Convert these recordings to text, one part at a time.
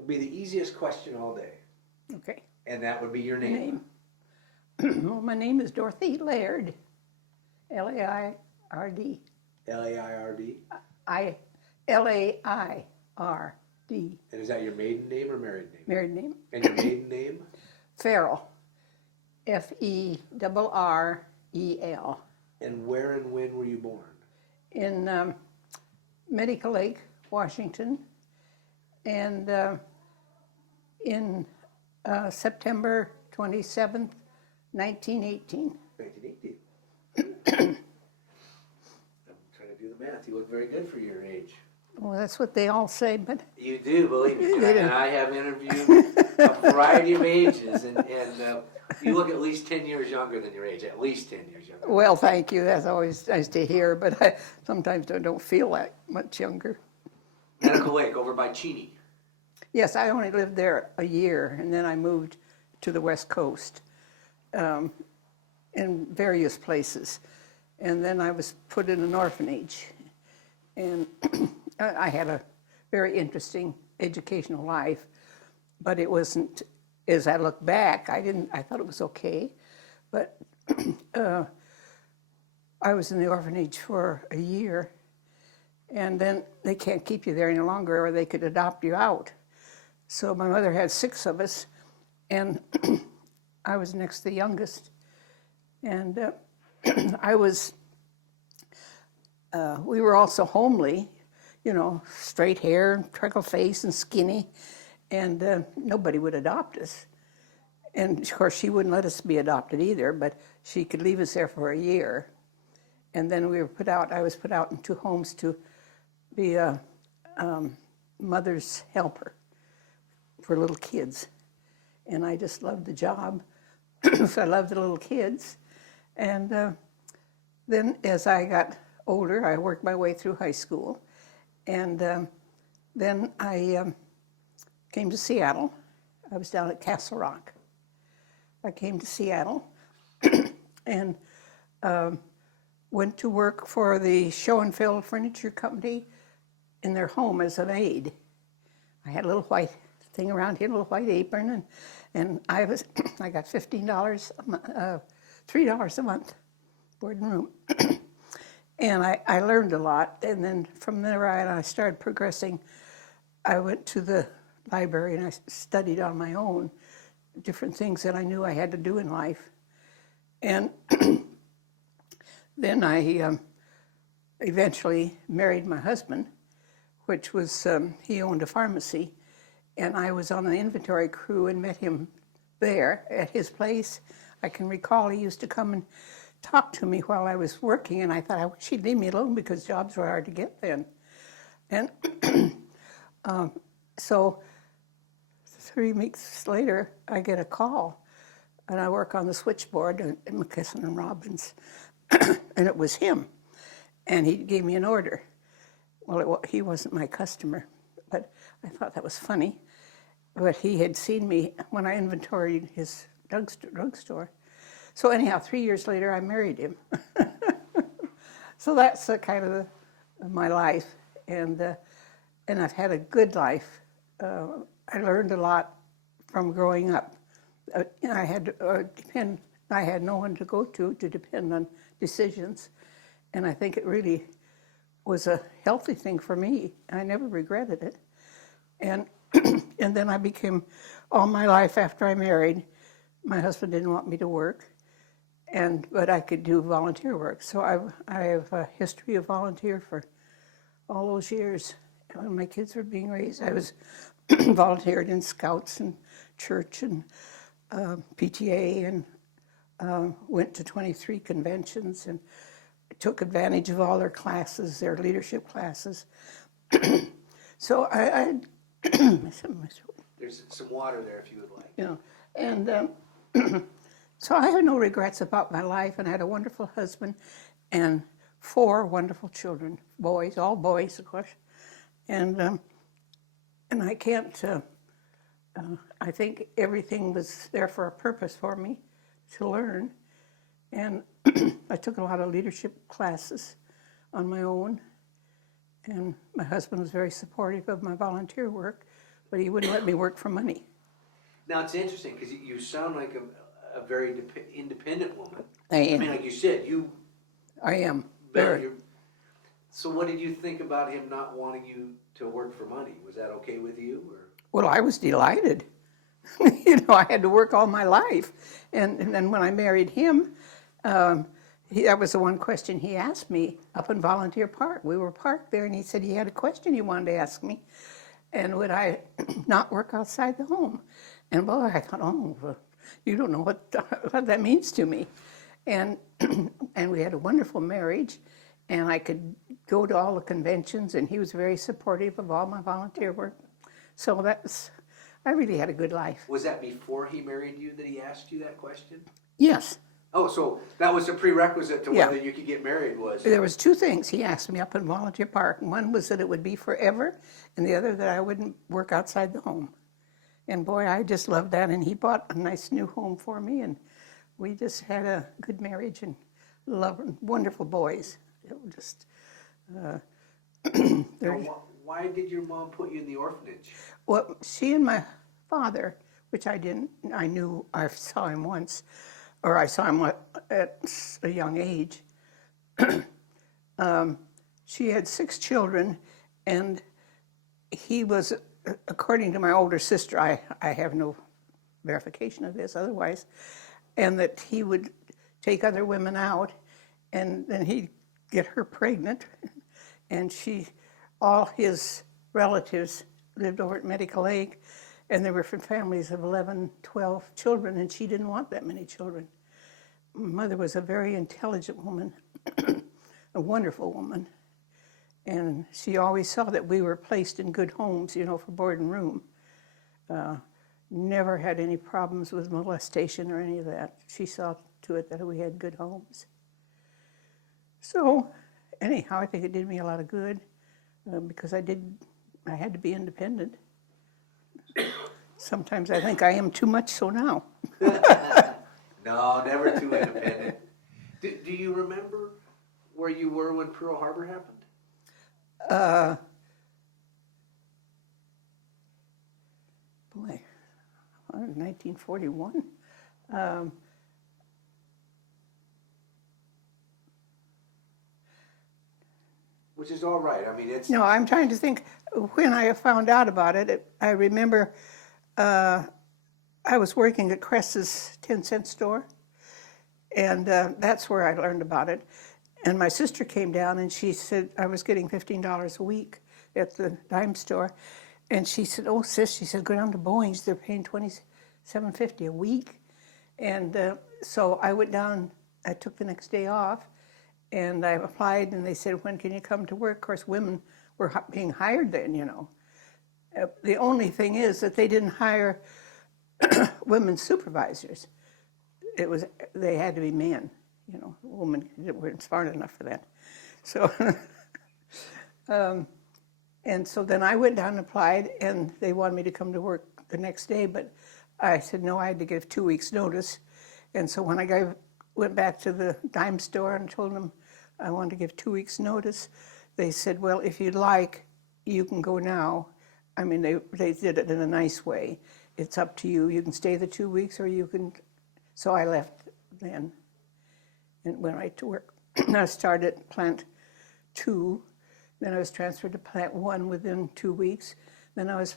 will be the easiest question all day. Okay. And that would be your name. Well, my name is Dorothy Laird. Laird. Laird. Laird. And is that your maiden name or married name? Married name. And your maiden name? Farrell. Ferrel. And where and when were you born? In Medical Lake, Washington, and in September 27th, 1918. 1918. I'm trying to do the math. You look very good for your age. Well, that's what they all say, but... You do, believe me. And I have interviewed a variety of ages, and you look at least 10 years younger than your age, at least 10 years younger. Well, thank you. That's always nice to hear, but I sometimes don't feel that much younger. Medical Lake over by Cheney. Yes, I only lived there a year, and then I moved to the West Coast in various places. And then I was put in an orphanage. And I had a very interesting educational life, but it wasn't, as I look back, I thought it was okay. But I was in the orphanage for a year, and then they can't keep you there any longer, or they could adopt you out. So my mother had 6 of us, and I was next to the youngest. And we were also homely, you know, straight hair, freckle face, and skinny, and nobody would adopt us. And of course, she wouldn't let us be adopted either, but she could leave us there for a year. And then we were put out, I was put out in 2 homes to be a mother's helper for little kids. And I just loved the job. So I loved the little kids. And then as I got older, I worked my way through high school. And then I came to Seattle. I was down at Castle Rock. I came to Seattle and went to work for the Show and Fill Furniture Company in their home as an aide. I had a little white thing around here, a little white apron, and I got $15 a month, $3 a month, board and room. And I learned a lot, and then from there on I started progressing. I went to the library and I studied on my own different things that I knew I had to do in life. And then I eventually married my husband, which was, he owned a pharmacy, and I was on the inventory crew and met him there at his place. I can recall he used to come and talk to me while I was working, and I thought, I wish he'd leave me alone because jobs were hard to get then. And so 3 weeks later, I get a call, and I work on the switchboard at McKesson and Robbins, and it was him, and he gave me an order. Well, he wasn't my customer, but I thought that was funny. But he had seen me when I inventoried his drugstore. So anyhow, 3 years later, I married him. So that's kind of my life, and I've had a good life. I learned a lot from growing up. I had to I had no one to go to depend on decisions, and I think it really was a healthy thing for me. I never regretted it. And and then I became, all my life after I married, my husband didn't want me to work, but I could do volunteer work. So I have a history of volunteer for all those years. When my kids were being raised, I was volunteered in Scouts and church and PTA, and went to 23 conventions and took advantage of all their classes, their leadership classes. So There's some water there if you would like. You know, and so I have no regrets about my life, and I had a wonderful husband and 4 wonderful children, boys, all boys, of course. And I can't, I think everything was there for a purpose for me to learn. And I took a lot of leadership classes on my own. And my husband was very supportive of my volunteer work. but he wouldn't let me work for money. Now, it's interesting, because you sound like a very independent woman. I am. I mean, like you said, I am. So what did you think about him not wanting you to work for money? Was that okay with you? Or? Well, I was delighted. You know, I had to work all my life. And then when I married him, that was the one question he asked me up in Volunteer Park. We were parked there, and he said he had a question he wanted to ask me. And would I not work outside the home? And boy, I thought, oh, well, you don't know what that means to me. And and we had a wonderful marriage, and I could go to all the conventions, and he was very supportive of all my volunteer work. So I really had a good life. Was that before he married you that he asked you that question? Yes. Oh, so that was a prerequisite to whether you could get married, was? There was two things he asked me up in Volunteer Park. One was that it would be forever, and the other that I wouldn't work outside the home. And boy, I just loved that, and he bought a nice new home for me, and we just had a good marriage and wonderful boys. It was just, why did your mom put you in the orphanage? well, she and my father, which I saw him once, or I saw him at a young age. She had 6 children, and he was, according to my older sister, I have no verification of this otherwise, and that he would take other women out, and then he'd get her pregnant, and all his relatives lived over at Medical Lake, and they were from families of 11, 12 children, and she didn't want that many children. My mother was a very intelligent woman, a wonderful woman, and she always saw that we were placed in good homes, you know, for board and room. Never had any problems with molestation or any of that. She saw to it that we had good homes. So, anyhow, I think it did me a lot of good because I had to be independent. Sometimes I think I am too much so now. No, never too independent. Do you remember where you were when Pearl Harbor happened? Boy, 1941. Which is all right. I mean, it's... No, I'm trying to think. When I found out about it, I remember I was working at Cress's 10-cent store, and that's where I learned about it. And my sister came down, and she said I was getting $15 a week at the dime store. And she said, oh, sis, she said, go down to Boeing's. They're paying $27.50 a week. And so I went down. I took the next day off, and I applied, and they said, when can you come to work? Of course, women were being hired then, you know. The only thing is that they didn't hire women supervisors. They had to be men, you know. Women weren't smart enough for that. So, and so then I went down and applied, and they wanted me to come to work the next day, but I said no, I had to give 2 weeks' notice. And so when I went back to the dime store and told them I wanted to give 2 weeks' notice, they said, well, if you'd like, you can go now. I mean, they did it in a nice way. It's up to you. You can stay the 2 weeks, or you can... So I left then and went right to work. I started at Plant 2. Then I was transferred to Plant 1 within 2 weeks. Then I was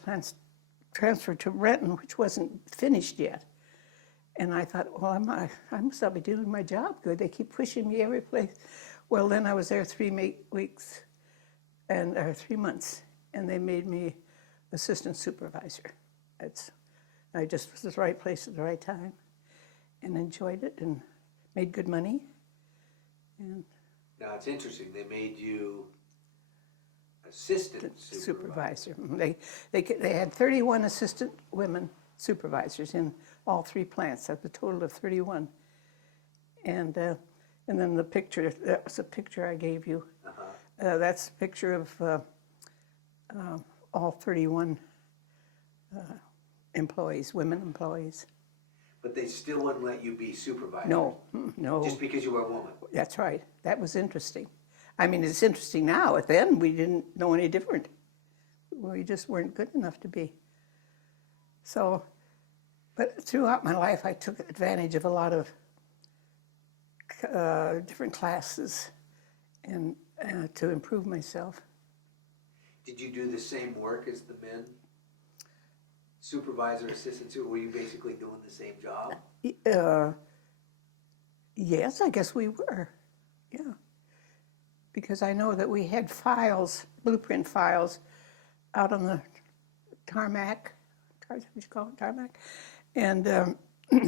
transferred to Renton, which wasn't finished yet. And I thought, well, I must not be doing my job good. They keep pushing me every place. Well, then I was there 3 weeks, and 3 months, and they made me assistant supervisor. I just was at the right place at the right time, and enjoyed it, and made good money. And now it's interesting. They made you assistant supervisor. They had 31 assistant women supervisors in all 3 plants. That's a total of 31. And then the picture, that was a picture I gave you. That's a picture of all 31 employees, women employees. But they still wouldn't let you be supervisor? No. Just because you were a woman? That's right. That was interesting. I mean, it's interesting now. At then, we didn't know any different. We just weren't good enough to be. So, but throughout my life, I took advantage of a lot of different classes and to improve myself. Did you do the same work as the men? Supervisor, assistant, were you basically doing the same job? Yes, I guess we were, yeah. Because I know that we had files, blueprint files, out on the tarmac, what you call it, tarmac? And there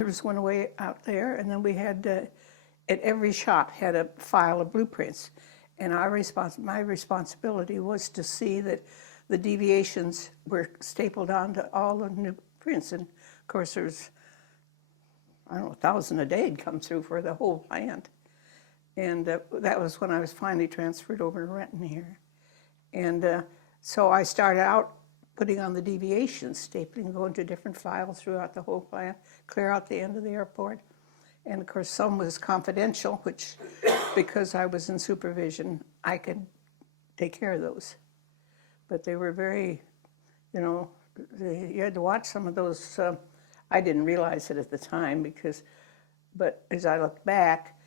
was one away out there, and then we had, at every shop had a file of blueprints. And my responsibility was to see that the deviations were stapled onto all the new prints. And of course, there's, I don't know, 1,000 a day had come through for the whole plant. And that was when I was finally transferred over to Renton here. And so I started out putting on the deviations, stapling, going to different files throughout the whole plant, clear out the end of the airport. And of course, some was confidential, which, because I was in supervision, I could take care of those. But they were very, you had to watch some of those. I didn't realize it at the time but as I look back,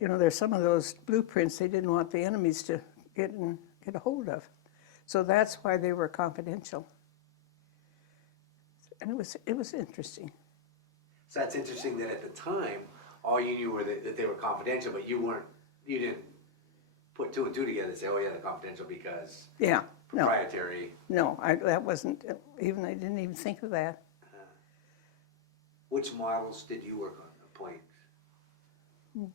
there's some of those blueprints they didn't want the enemies to get a hold of. So that's why they were confidential. And it was interesting. So that's interesting that at the time, all you knew were that they were confidential, but you didn't put two and two together and say, oh yeah, they're confidential because proprietary. No, that wasn't, I didn't even think of that. Which models did you work on, the planes?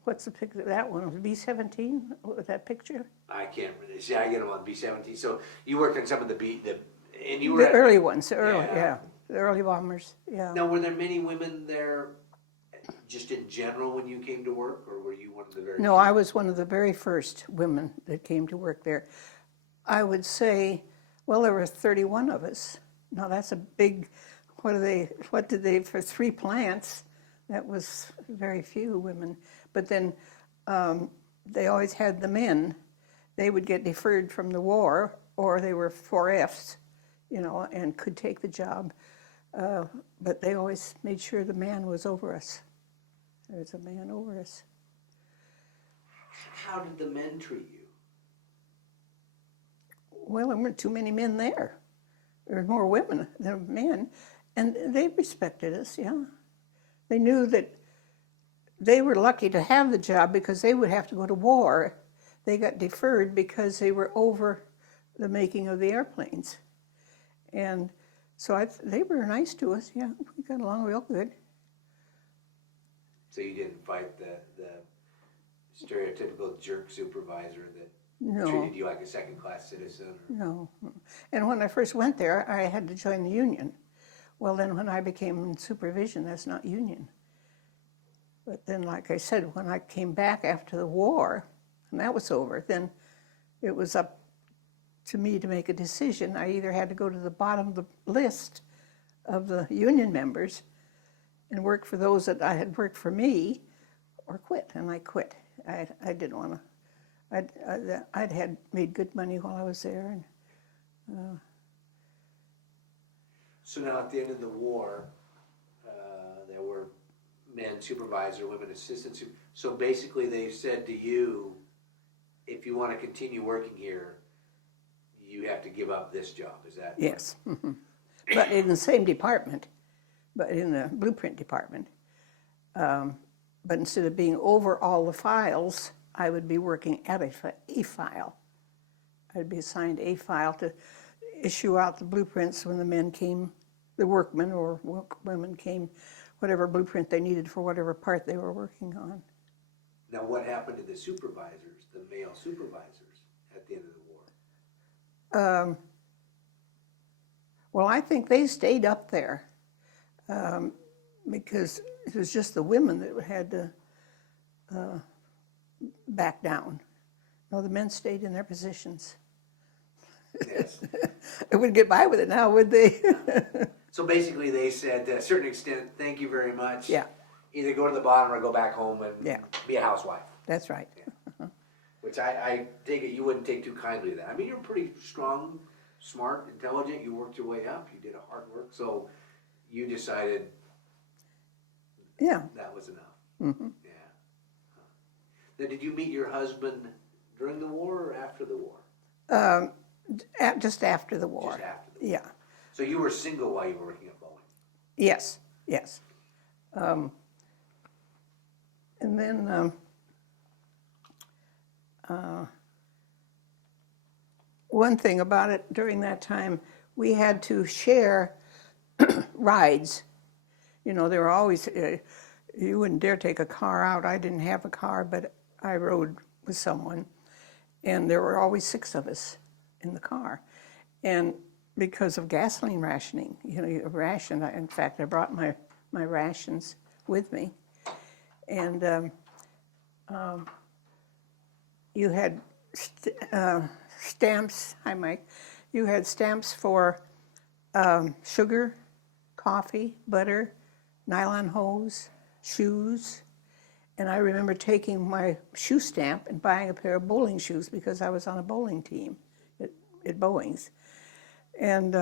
What's the picture? That one was B-17. What was that picture? I can't really see. I get them on B-17. So you worked on some of the early ones. The early bombers. Yeah. Now, were there many women there, just in general, when you came to work, or were you one of the very? No, I was one of the very first women that came to work there. I would say, well, there were 31 of us. Now that's a big. What did they for 3 plants? That was very few women. But then they always had the men. They would get deferred from the war, or they were 4Fs, and could take the job. But they always made sure the man was over us. There was a man over us. How did the men treat you? Well, there weren't too many men there. There were more women than men. And they respected us, yeah. They knew that they were lucky to have the job because they would have to go to war. They got deferred because they were over the making of the airplanes. And so they were nice to us, yeah. We got along real good. So you didn't fight the stereotypical jerk supervisor that treated you like a second-class citizen? No. And when I first went there, I had to join the union. Well, then when I became in supervision, that's not union. But then, like I said, when I came back after the war, and that was over, then it was up to me to make a decision. I either had to go to the bottom of the list of the union members and work for those that I had worked for me, or quit, and I quit. I didn't want to. I'd had made good money while I was there, and. So now at the end of the war, there were men supervisor, women assistants. So basically they said to you, if you want to continue working here, you have to give up this job. Is that? Yes. But in the same department, but in the blueprint department. But instead of being over all the files, I would be working at a file. I'd be assigned a file to issue out the blueprints when the men came, the workmen or women came, whatever blueprint they needed for whatever part they were working on. Now, what happened to the supervisors, the male supervisors, at the end of the war? Well, I think they stayed up there because it was just the women that had to back down. No, the men stayed in their positions. Yes. They wouldn't get by with it now, would they? So basically they said, to a certain extent, thank you very much. Yeah. Either go to the bottom or go back home and be a housewife. That's right. Yeah. Which I take it you wouldn't take too kindly to that. I mean, you're pretty strong, smart, intelligent. You worked your way up. You did a hard work. So you decided Yeah. that was enough. Mm-hmm. Yeah. Now, did you meet your husband during the war or after the war? Just after the war. Just after the war. Yeah. So you were single while you were working at Boeing? Yes. Yes. And then one thing about it during that time, we had to share rides. You know, there were always, you wouldn't dare take a car out. I didn't have a car, but I rode with someone. And there were always 6 of us in the car. And because of gasoline rationing, you know, you ration. In fact, I brought my rations with me. And you had stamps. Hi, Mike. You had stamps for sugar, coffee, butter, nylon hose, shoes. And I remember taking my shoe stamp and buying a pair of bowling shoes because I was on a bowling team at Boeing's. And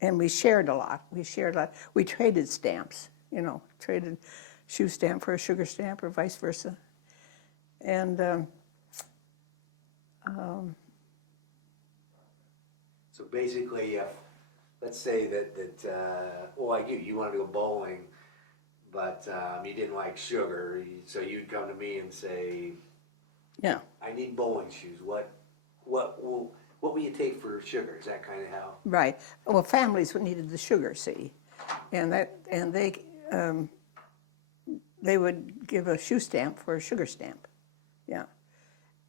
and we shared a lot. We traded stamps, you know, traded shoe stamp for a sugar stamp or vice versa. And so basically, let's say that like you wanted to go bowling, but you didn't like sugar, so you'd come to me and say, yeah, I need bowling shoes. What will you take for sugar? Is that kind of how? right. Well, families needed the sugar, see, and they would give a shoe stamp for a sugar stamp, yeah.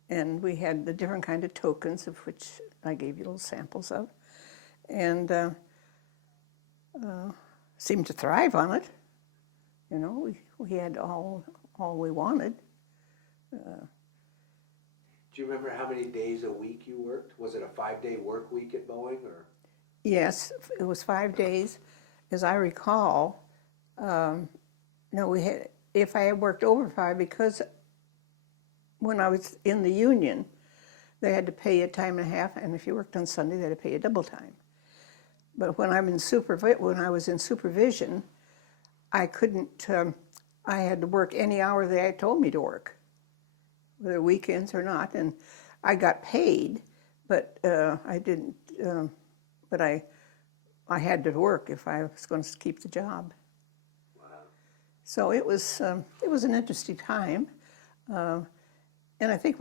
And we had the different kind of tokens, of which I gave you little samples of, and seemed to thrive on it. You know, we had all we wanted. Do you remember how many days a week you worked? Was it a 5-day work week at Boeing, or? Yes, it was 5 days, as I recall. No, we had. If I had worked over 5, because when I was in the union, they had to pay you time and a half, and if you worked on Sunday, they had to pay you double time. But when I was in supervision, I couldn't. I had to work any hour they told me to work, whether weekends or not, and I got paid, but I didn't. But I had to work if I was going to keep the job. Wow. So it was an interesting time. And I think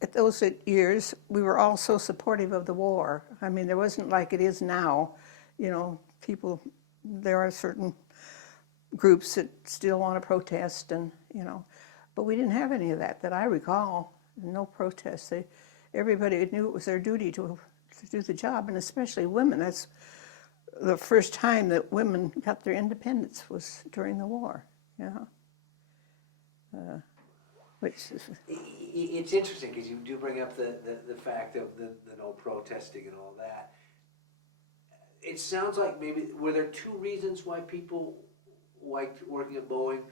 at those years, we were all so supportive of the war. I mean, there wasn't like it is now. You know, there are certain groups that still want to protest, and, you know, but we didn't have any of that I recall. No protests. Everybody knew it was their duty to do the job, and especially women. That's the first time that women got their independence was during the war. Yeah. It's interesting because you do bring up the fact of the no protesting and all that. It sounds like maybe, were there 2 reasons why people liked working at Boeing?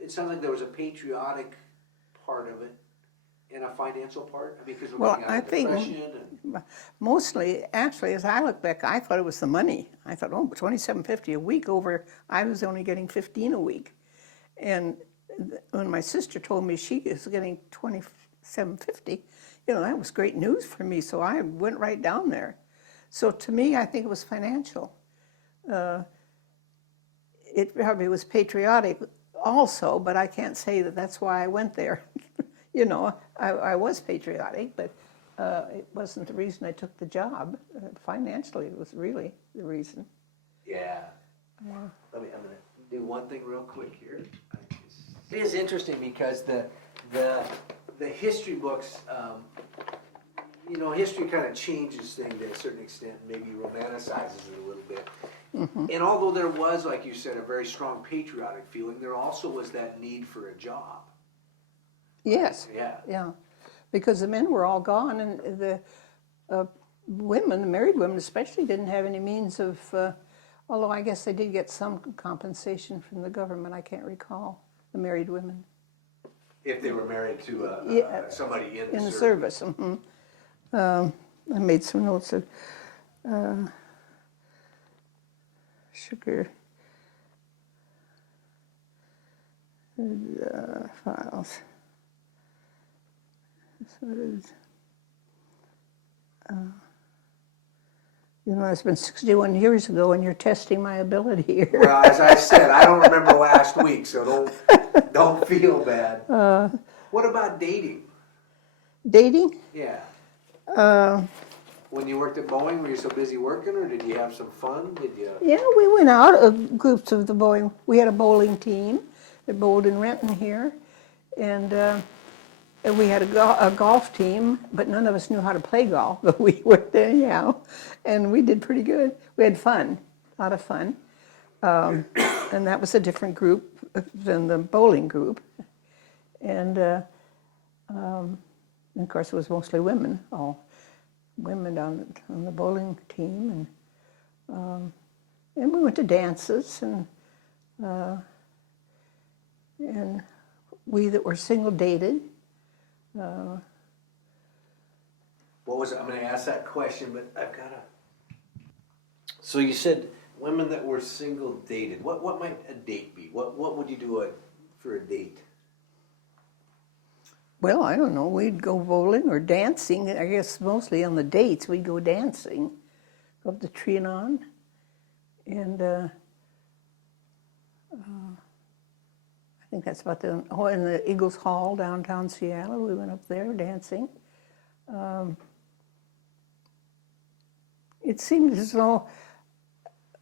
It sounds like there was a patriotic part of it and a financial part. I mean, because we're getting out of depression. Mostly, actually, as I look back, I thought it was the money. I thought, $27.50 a week over. I was only getting $15 a week, and when my sister told me she was getting $27.50, you know, that was great news for me. So I went right down there. So to me, I think it was financial. It probably was patriotic also, but I can't say that that's why I went there. You know, I was patriotic, but it wasn't the reason I took the job. Financially, it was really the reason. Yeah. I'm going to do one thing real quick here. It is interesting because the history books, you know, history kind of changes things to a certain extent, maybe romanticizes it a little bit. Mm-hmm. And although there was, like you said, a very strong patriotic feeling, there also was that need for a job. Yes. Yeah. Yeah. Because the men were all gone, and the women, the married women especially, didn't have any means of, although I guess they did get some compensation from the government, I can't recall, the married women. If they were married to somebody in the service. Mm-hmm. I made some notes. Sugar files. So it is, it's been 61 years ago, and you're testing my ability here. Well, as I said, I don't remember last week, so don't feel bad. What about dating? Dating? Yeah. When you worked at Boeing, were you so busy working, or did you have some fun? Did you? Yeah, we went out, groups of the Boeing. We had a bowling team that bowled in Renton here, and we had a golf team, but none of us knew how to play golf, but we went there anyhow, and we did pretty good. We had fun, a lot of fun, and that was a different group than the bowling group, and of course it was mostly women, all women on the bowling team, and we went to dances, and we that were single dated. What was it? I'm going to ask that question, but I've got to. So you said women that were single dated. What might a date be? What would you do for a date? Well, I don't know. We'd go bowling or dancing. I guess mostly on the dates we'd go dancing, go up to Trianon, and I think that's about in the Eagles Hall downtown Seattle. We went up there dancing. It seemed as though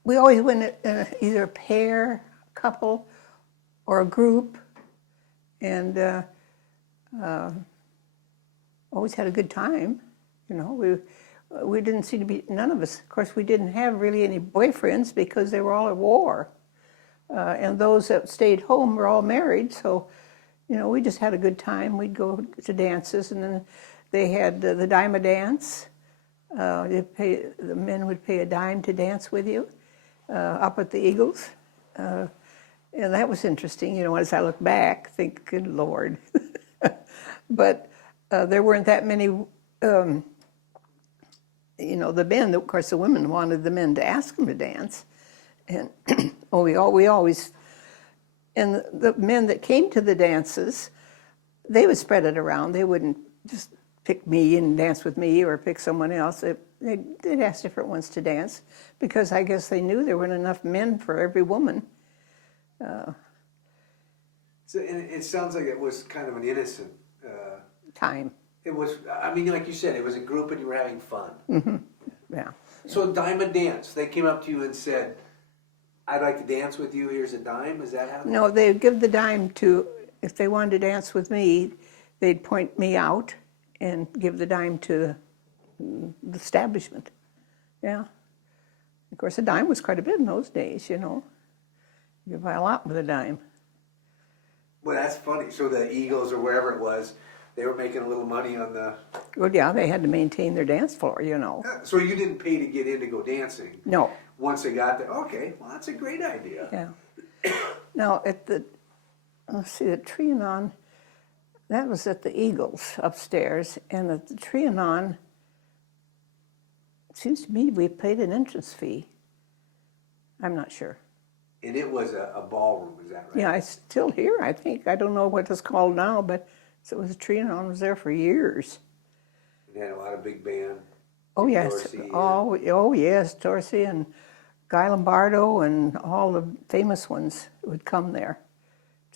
we always went either a pair, couple, or a group, and always had a good time. We didn't seem to be, none of us, of course, we didn't have really any boyfriends because they were all at war. And those that stayed home were all married, so, we just had a good time. We'd go to dances, and then they had the dime a dance. The men would pay a dime to dance with you up at the Eagles. And that was interesting, as I look back, think, good Lord. But there weren't that many, the men, of course, the women wanted the men to ask them to dance. And we always, and the men that came to the dances, they would spread it around. They wouldn't just pick me and dance with me or pick someone else. They'd ask different ones to dance because I guess they knew there weren't enough men for every woman. So it sounds like it was kind of an innocent time. It was, like you said, it was a group and you were having fun. Mm-hmm. Yeah. So dime a dance. They came up to you and said, I'd like to dance with you, here's a dime. Is that how? No, they'd give the dime to, if they wanted to dance with me, they'd point me out and give the dime to the establishment. Yeah. Of course, a dime was quite a bit in those days, You could buy a lot with a dime. Well, that's funny. So the Eagles or wherever it was, they were making a little money on the... Well, yeah, they had to maintain their dance floor, So you didn't pay to get in to go dancing? No. Once they got there, okay, well, that's a great idea. Yeah. Now, at the Trianon, that was at the Eagles upstairs, and at the Trianon, it seems to me we paid an entrance fee. I'm not sure. And it was a ballroom, is that right? Yeah, it's still here, I think. I don't know what it's called now, but it was Trianon was there for years. It had a lot of big band. Oh, yes. Dorothy, Oh, yes, Dorothy and Guy Lombardo and all the famous ones would come there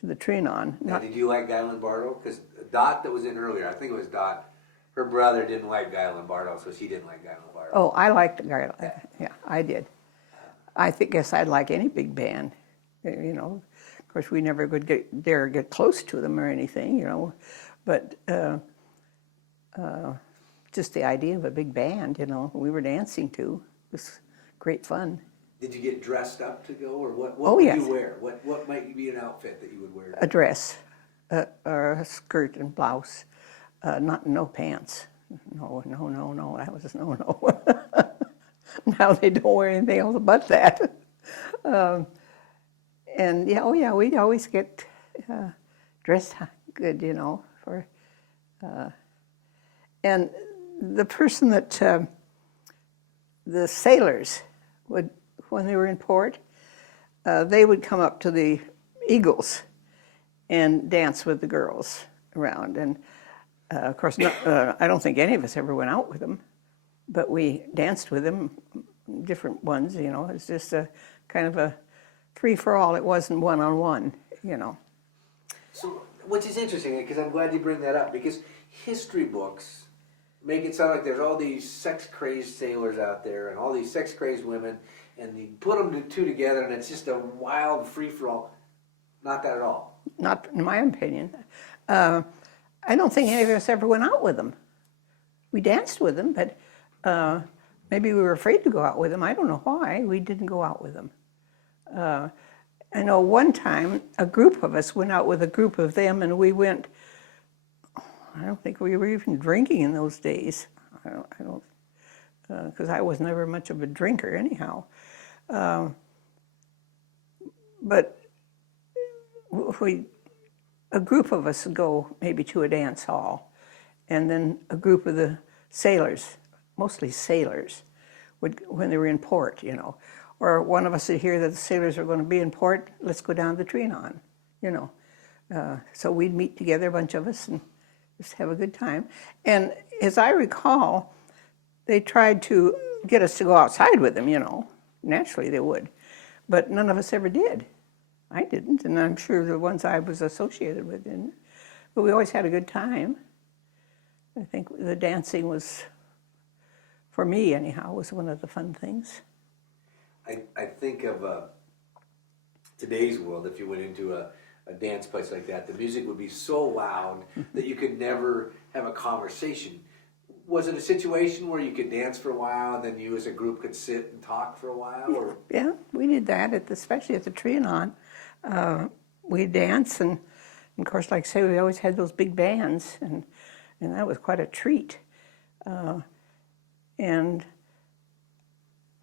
to the Trianon. Now, did you like Guy Lombardo? Because Dot that was in earlier, I think it was Dot, her brother didn't like Guy Lombardo, so she didn't like Guy Lombardo. Oh, I liked Guy. Yeah, I did. I guess I'd like any big band, Of course, we never would dare get close to them or anything, But just the idea of a big band, we were dancing to was great fun. Did you get dressed up to go, or what Oh, would yes. you wear? What might be an outfit that you would wear? A dress, or a skirt and blouse, no pants. No, that was no. Now they don't wear anything else but that. And we'd always get dressed good, for. And the person that the sailors would, when they were in port, they would come up to the Eagles and dance with the girls around. And of course, I don't think any of us ever went out with them, but we danced with them, different ones, you know. It's just a kind of a free-for-all. It wasn't one-on-one, you know. So, which is interesting, because I'm glad you bring that up, because history books make it sound like there's all these sex-crazed sailors out there and all these sex-crazed women, and you put them two together and it's just a wild free-for-all. Not that at all. Not in my opinion. I don't think any of us ever went out with them. We danced with them, but maybe we were afraid to go out with them. I don't know why we didn't go out with them. I know one time a group of us went out with a group of them, and we went, I don't think we were even drinking in those days. I don't, because I was never much of a drinker anyhow. But a group of us would go maybe to a dance hall, and then a group of the sailors, mostly sailors, would, when they were in port, you know, or one of us would hear that the sailors are going to be in port, let's go down to Trianon, you know. So we'd meet together, a bunch of us, and just have a good time. And as I recall, they tried to get us to go outside with them, you know. Naturally they would. But none of us ever did. I didn't, and I'm sure the ones I was associated with didn't. But we always had a good time. I think the dancing was, for me anyhow, was one of the fun things. I think of today's world, if you went into a dance place like that, the music would be so loud that you could never have a conversation. Was it a situation where you could dance for a while and then you as a group could sit and talk for a while? Yeah, or? yeah, we did that, especially at the Trianon. We'd dance, and of course, like I say, we always had those big bands, and that was quite a treat. And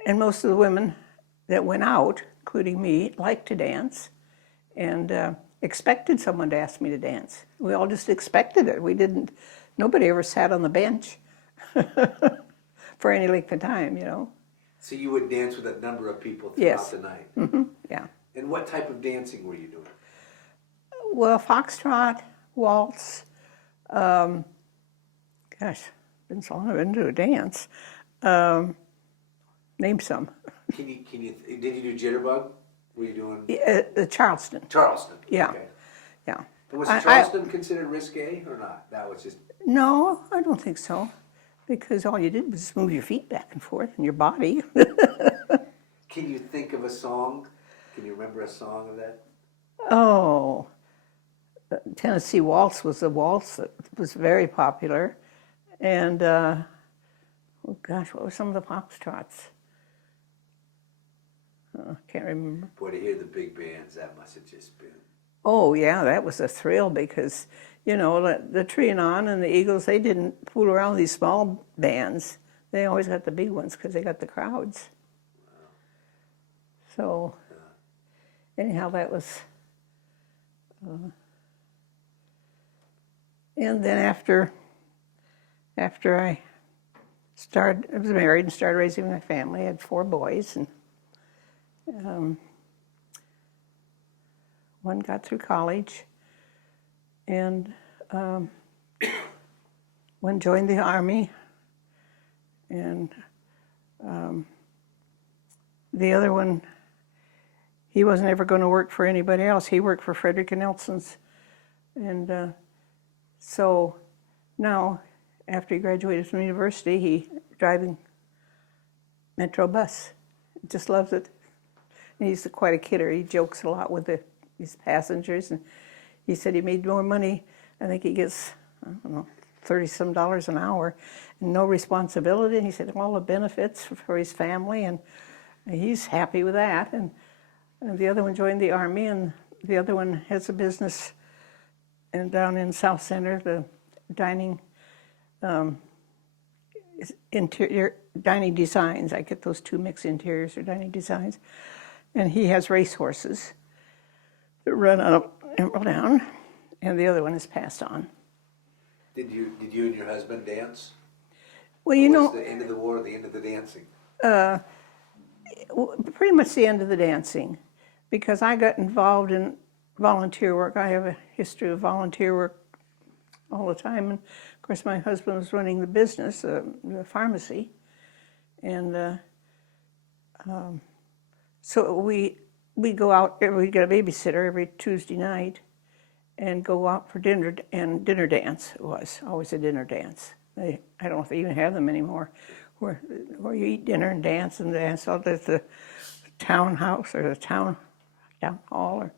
most of the women that went out, including me, liked to dance, and expected someone to ask me to dance. We all just expected it. We didn't. Nobody ever sat on the bench for any length of time, you know. So you would dance with a number of people throughout Yes. the night? Mm-hmm. Yeah. And what type of dancing were you doing? Well, Foxtrot, Waltz, gosh, been so long I've been to a dance. Name some. Did you do Jitterbug? Were you doing? The Charleston. Charleston. Yeah. Okay. Yeah. And was Charleston considered risque or not? That was just. No, I don't think so, because all you did was move your feet back and forth and your body. Can you think of a song? Can you remember a song of that? Oh, Tennessee Waltz was a waltz that was very popular. And, oh gosh, what were some of the Foxtrots? I can't remember. Boy, to hear the big bands, that must have just been. Oh, yeah, that was a thrill because, you know, the Trianon and the Eagles, they didn't fool around with these small bands. They always got the big ones because they got the crowds. Wow. So, anyhow, that was... and then after I was married and started raising my family, I had 4 boys, and one got through college, and one joined the Army, and the other one, he wasn't ever going to work for anybody else. He worked for Frederick and Nelson's, and so now, after he graduated from university, he's driving Metro bus. Just loves it. And he's quite a kidder. He jokes a lot with his passengers, and he said he made more money. I think he gets, I don't know, $30-some an hour, and no responsibility. And he said all the benefits for his family, and he's happy with that. And the other one joined the Army, and the other one has a business, and down in South Center, the dining interior dining designs. I get those 2 mixed, interiors or dining designs. And he has racehorses that run up and down, and the other one is passed on. Did you and your husband dance? Well, you know, was the end of the war, the end of the dancing? Pretty much the end of the dancing, because I got involved in volunteer work. I have a history of volunteer work all the time. And of course, my husband was running the business, the pharmacy. And so we go out, we get a babysitter every Tuesday night and go out for dinner, and dinner dance. It was always a dinner dance. I don't know if they even have them anymore, where you eat dinner and dance out at the townhouse or the town hall, or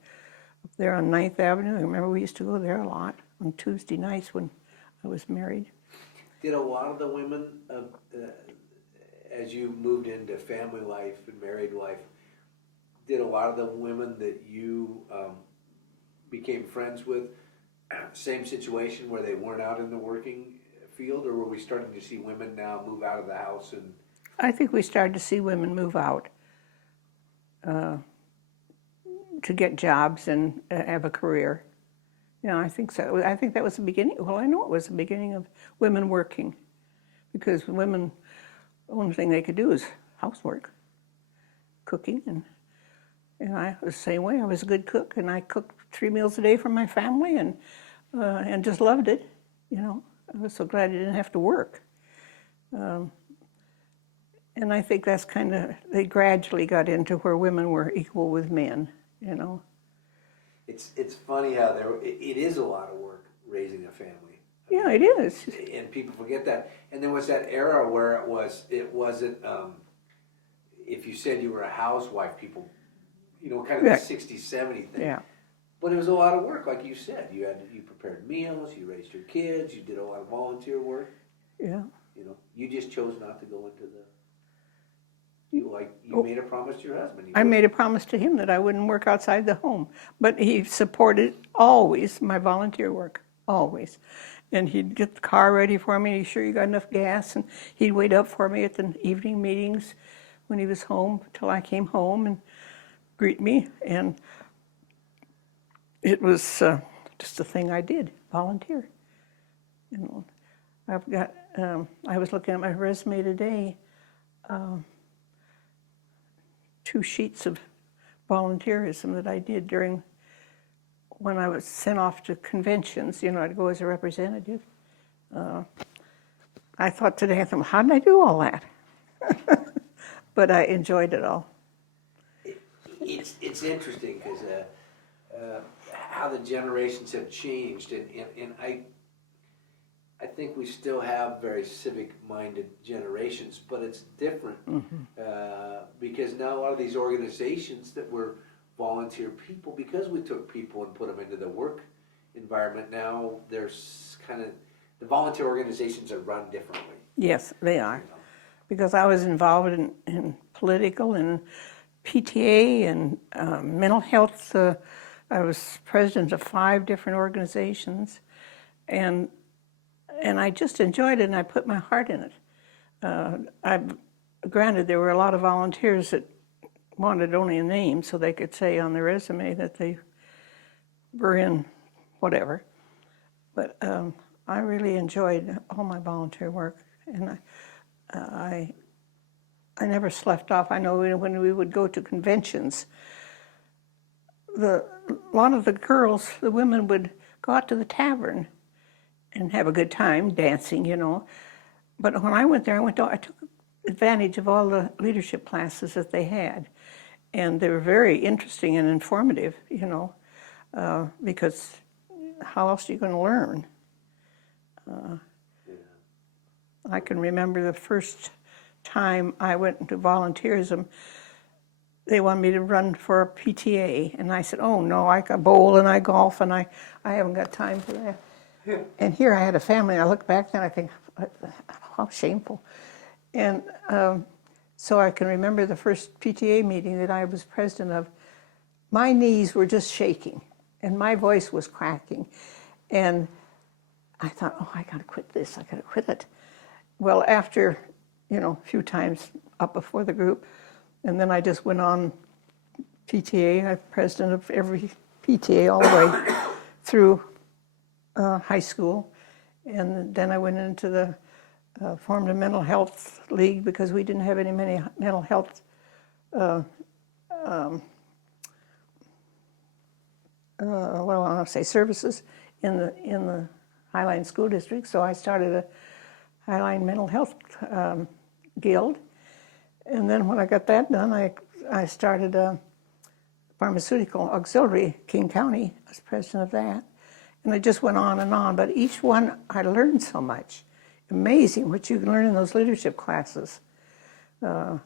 up there on 9th Avenue. I remember we used to go there a lot on Tuesday nights when I was married. Did a lot of the women, as you moved into family life and married life, did a lot of the women that you became friends with, same situation where they weren't out in the working field, or were we starting to see women now move out of the house? And I think we started to see women move out to get jobs and have a career. Yeah, I think so. I think that was the beginning. Well, I know it was the beginning of women working, because women, the only thing they could do is housework, cooking, and I was the same way. I was a good cook, and I cooked 3 meals a day for my family, and just loved it. You know, I was so glad I didn't have to work. And I think that's kind of, they gradually got into where women were equal with men. You know. It's funny how it is a lot of work raising a family. Yeah, it is. And people forget that. And there was that era where it wasn't, if you said you were a housewife, people, kind of the 60s, 70s thing. Yeah. But it was a lot of work, like you said. You prepared meals, you raised your kids, you did a lot of volunteer work. Yeah. You just chose not to go into you made a promise to your husband. I made a promise to him that I wouldn't work outside the home. But he supported always my volunteer work, always. And he'd get the car ready for me. He'd sure you got enough gas? And he'd wait up for me at the evening meetings when he was home till I came home and greet me. And it was just a thing I did, volunteer. I've got, I was looking at my resume today, 2 sheets of volunteerism that I did when I was sent off to conventions. I'd go as a representative. I thought today, how did I do all that? But I enjoyed it all. It's interesting because how the generations have changed, and I think we still have very civic-minded generations, but it's different because now a lot of these organizations that were volunteer people, because we took people and put them into the work environment, now there's kind of, the volunteer organizations are run differently. Yes, they are. Because I was involved in political and PTA and mental health. I was president of 5 different organizations, and I just enjoyed it, and I put my heart in it. Granted, there were a lot of volunteers that wanted only a name so they could say on their resume that they were in whatever. But I really enjoyed all my volunteer work, and I never slept off. I know when we would go to conventions, a lot of the girls, the women, would go out to the tavern and have a good time dancing, But when I went there, I took advantage of all the leadership classes that they had, and they were very interesting and informative, because how else are you going to learn? I can remember the first time I went into volunteerism, they wanted me to run for a PTA, and I said, oh no, I bowl and I golf, and I haven't got time for that. And here I had a family, and I look back and I think, how shameful. And so I can remember the first PTA meeting that I was president of. My knees were just shaking, and my voice was cracking. And I thought, oh, I got to quit this, I got to quit it. Well, after, a few times up before the group, and then I just went on PTA. I'm president of every PTA all the way through high school. And then I went into the formed a mental health league because we didn't have any mental health what do I want to say, services in the Highline School District. So I started a Highline Mental Health Guild. And then when I got that done, I started a pharmaceutical auxiliary, King County. I was president of that. And it just went on and on. But each one, I learned so much. Amazing what you can learn in those leadership classes. I've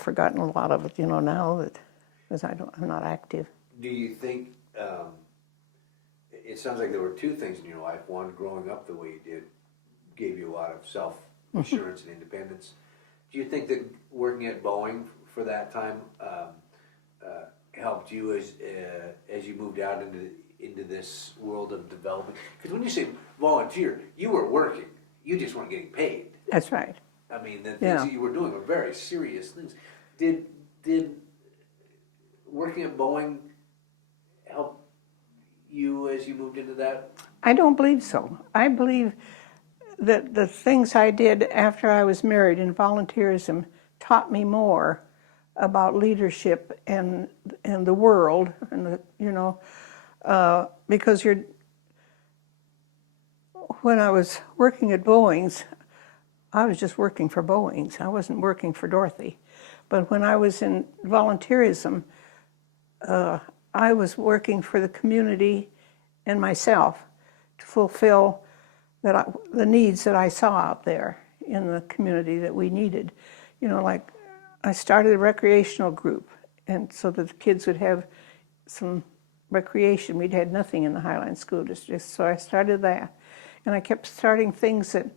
forgotten a lot of it, now that because I'm not active. Do you think, it sounds like there were two things in your life. One, growing up the way you did gave you a lot of self-assurance and independence. Do you think that working at Boeing for that time helped you as you moved out into this world of development? Because when you say volunteer, you were working. You just weren't getting paid. That's right. I mean, the things that you were doing were very serious things. Did working at Boeing help you as you moved into that? I don't believe so. I believe that the things I did after I was married in volunteerism taught me more about leadership and the world, and because when I was working at Boeing's, I was just working for Boeing's. I wasn't working for Dorothy. But when I was in volunteerism, I was working for the community and myself to fulfill the needs that I saw out there in the community that we needed. Like I started a recreational group, and so that the kids would have some recreation. We'd had nothing in the Highline School District, so I started that. And I kept starting things that,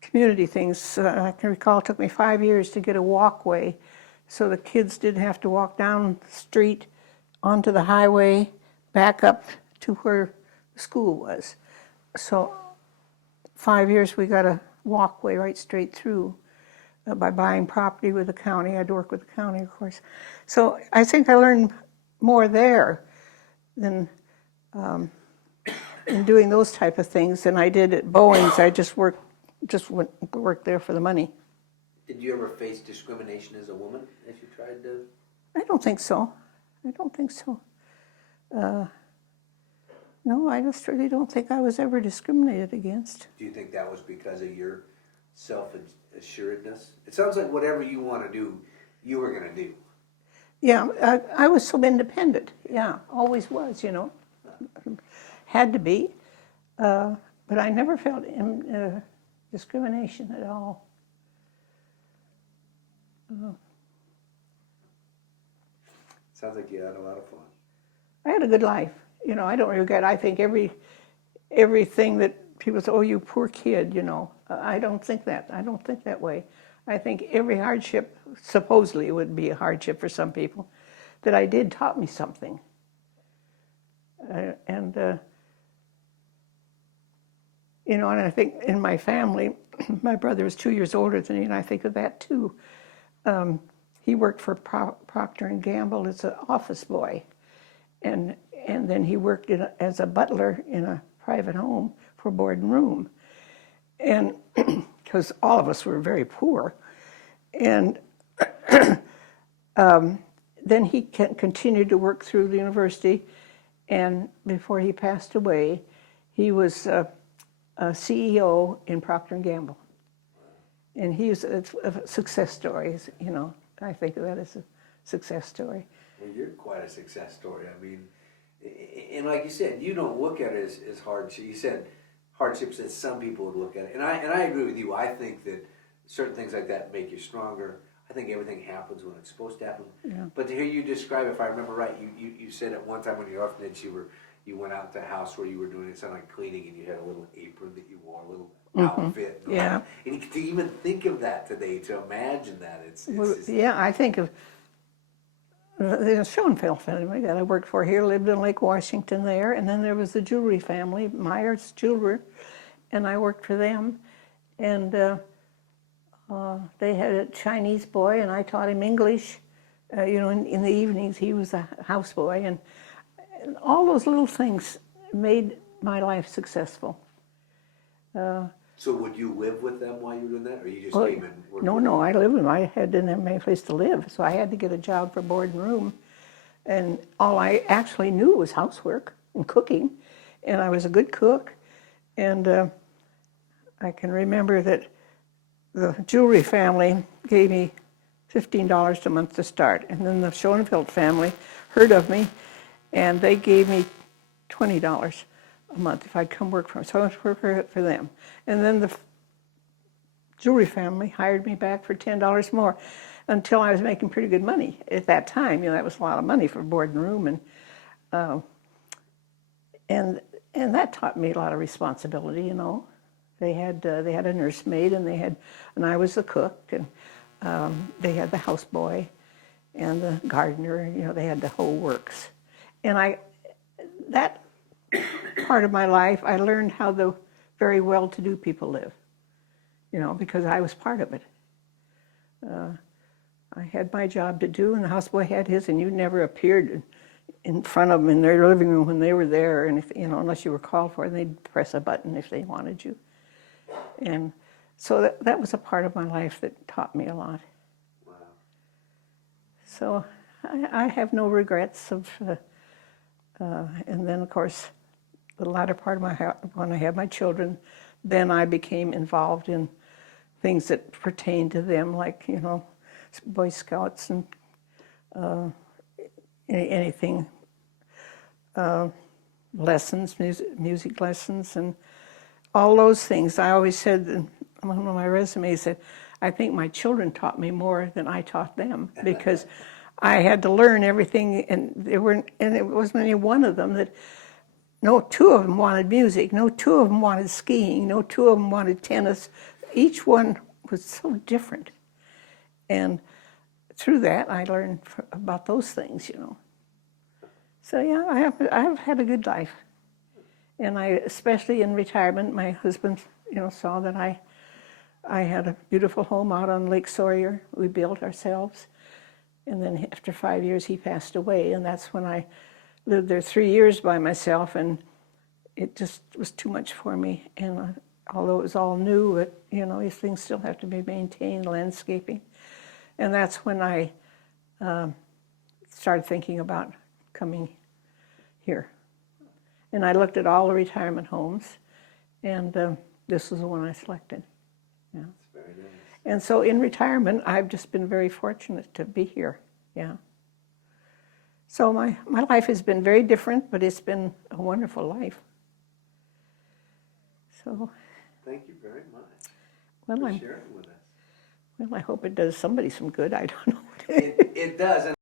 community things. I can recall it took me 5 years to get a walkway so the kids didn't have to walk down the street onto the highway, back up to where the school was. So 5 years we got a walkway right straight through by buying property with the county. I had to work with the county, of course. So I think I learned more there than in doing those type of things than I did at Boeing's. I just worked there for the money. Did you ever face discrimination as a woman as you tried to? I don't think so. No, I just really don't think I was ever discriminated against. Do you think that was because of your self-assuredness? It sounds like whatever you want to do, you were going to do. Yeah, I was so independent. Yeah, always was, Had to be. But I never felt discrimination at all. Sounds like you had a lot of fun. I had a good life. I don't regret. I think everything that people say, oh, you poor kid, I don't think that. I don't think that way. I think every hardship, supposedly it would be a hardship for some people, that I did taught me something. And I think in my family, my brother was 2 years older than me, and I think of that too. He worked for Procter & Gamble as an office boy, and then he worked as a butler in a private home for board and room, and because all of us were very poor, and then he continued to work through the university, and before he passed away, he was a CEO in Procter & Gamble. And he's a success story, I think of that as a success story. Well, you're quite a success story. I mean, and like you said, you don't look at it as hardship. You said hardships that some people would look at it. And I agree with you. I think that certain things like that make you stronger. I think everything happens when it's supposed to happen. Yeah. But to hear you describe, if I remember right, you said at one time when you were orphanage, you went out to a house where you were doing something like cleaning, and you had a little apron that you wore, a little outfit. Yeah. And to even think of that today, to imagine that, it's yeah, I think of the Schoenfeld family that I worked for here, lived in Lake Washington there, and then there was the jewelry family, Myers Jewelry, and I worked for them, and they had a Chinese boy, and I taught him English, in the evenings. He was a houseboy, and all those little things made my life successful. So would you live with them while you were doing that, or you just Well, came and worked? no, I lived with them. I didn't have any place to live, so I had to get a job for board and room. And all I actually knew was housework and cooking, and I was a good cook. And I can remember that the jewelry family gave me $15 a month to start, and then the Schoenfeld family heard of me, and they gave me $20 a month if I'd come work for them. So I went to work for them. And then the jewelry family hired me back for $10 more until I was making pretty good money at that time. You know, that was a lot of money for board and room, and that taught me a lot of responsibility. You know, they had a nursemaid, and I was the cook, and they had the houseboy and the gardener. You know, they had the whole works, and that part of my life, I learned how the very well-to-do people live, you know, because I was part of it. I had my job to do, and the houseboy had his, and you never appeared in front of them in their living room when they were there, and if, you know, unless you were called for it, they'd press a button if they wanted you. And so that was a part of my life that taught me a lot. Wow. So I have no regrets of, and then of course, the latter part of when I had my children, then I became involved in things that pertain to them, like, you know, Boy Scouts and anything, lessons, music lessons, and all those things. I always said in one of my resumes that I think my children taught me more than I taught them, because I had to learn everything, and it wasn't any one of them that. No two of them wanted music. No two of them wanted skiing. No two of them wanted tennis. Each one was so different. And through that, I learned about those things, you know. So yeah, I have had a good life. And especially in retirement, my husband, you know, saw that I had a beautiful home out on Lake Sawyer. We built ourselves. And then after 5 years, he passed away. And that's when I lived there 3 years by myself, and it just was too much for me. And although it was all new, you know, these things still have to be maintained, landscaping. And that's when I started thinking about coming here. And I looked at all the retirement homes, and this was the one I selected. Yeah. That's very nice. And so in retirement, I've just been very fortunate to be here. Yeah. So my life has been very different, but it's been a wonderful life. So. Thank you very much for sharing with us. Well, I hope it does somebody some good. I don't know. It does.